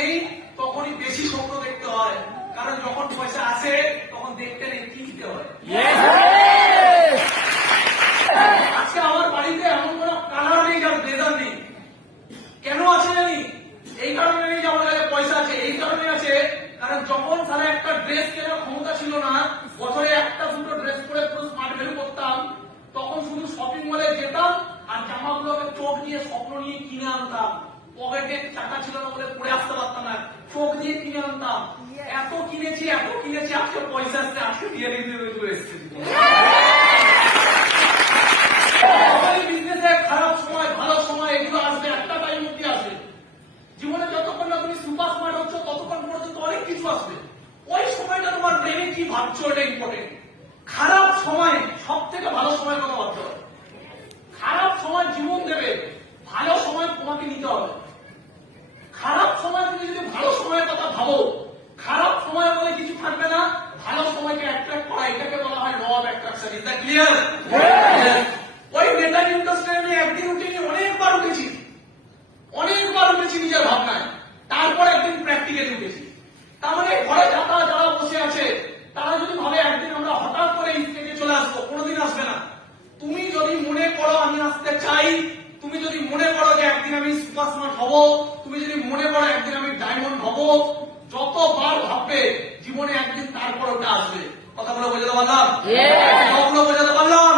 নেই তখনই বেশি স্বপ্ন দেখতে হয়, কারণ যখন পয়সা আসে তখন দেখতে নেই কিনতে হয়। আজকে আমার বাড়িতে এমন কোন কালার নেই যার ব্লেজার নেই। কেন আছে জানি? এই কারণে নেই যে আমার কাছে পয়সা আছে, এই কারণে আছে কারণ যখন সারা একটা ড্রেস কেনার ক্ষমতা ছিল না, বছরে একটা দুটো ড্রেস পরে পুরো স্মার্ট ভ্যালু করতাম, তখন শুধু শপিং মলে যেতাম আর জামাগুলোকে চোখ দিয়ে স্বপ্ন নিয়ে কিনে আনতাম। পকেটে টাকা ছিল না বলে পরে আসতে পারতাম না, চোখ দিয়ে কিনে আনতাম। এত কিনেছি আজকে পয়সা আসছে, আজকে দিয়ে চলে এসছে। বিজনেসে খারাপ সময় ভালো সময় এগুলো আসবে, একটা টাইম অব্দি আসবে। জীবনে যতক্ষণ না তুমি সুপার স্মার্ট হচ্ছ ততক্ষণ পর্যন্ত অনেক কিছু আসবে। ওই সময়টা তোমার ব্রেনে কি ভাবছো এটা ইম্পর্টেন্ট। খারাপ সময় সব থেকে ভালো সময়ের কথা ভাবতে হবে। খারাপ সময় জীবন দেবে, ভালো সময় তোমাকে নিতে হবে। খারাপ সময় তুমি যদি ভালো সময়ের কথা ভাবো, খারাপ সময় বলে কিছু থাকবে না, ভালো সময়কে অ্যাট্রাক্ট করা, এটাকে বলা হয় law of attraction. Is that clear? ওই মেটাল ইন্ডাস্ট্রি আমি একদিন উঠিনি, অনেকবার উঠেছি নিজের ভাবনায়, তারপর একদিন প্র্যাকটিক্যালি উঠেছি। তার মানে ঘরে যারা বসে আছে তারা যদি ভাবে একদিন আমরা হঠাৎ করে স্টেজে চলে আসবো, কোনোদিন আসবে না। তুমি যদি মনে করো আমি আসতে চাই, তুমি যদি মনে করো যে একদিন আমি সুপার স্মার্ট হব, তুমি যদি মনে করো একদিন আমি ডায়মন্ড হব, যতবার ভাববে জীবনে একদিন তারপর ওটা আসবে। কথাগুলো বোঝাতে পারলাম? কথাগুলো বোঝাতে পারলাম?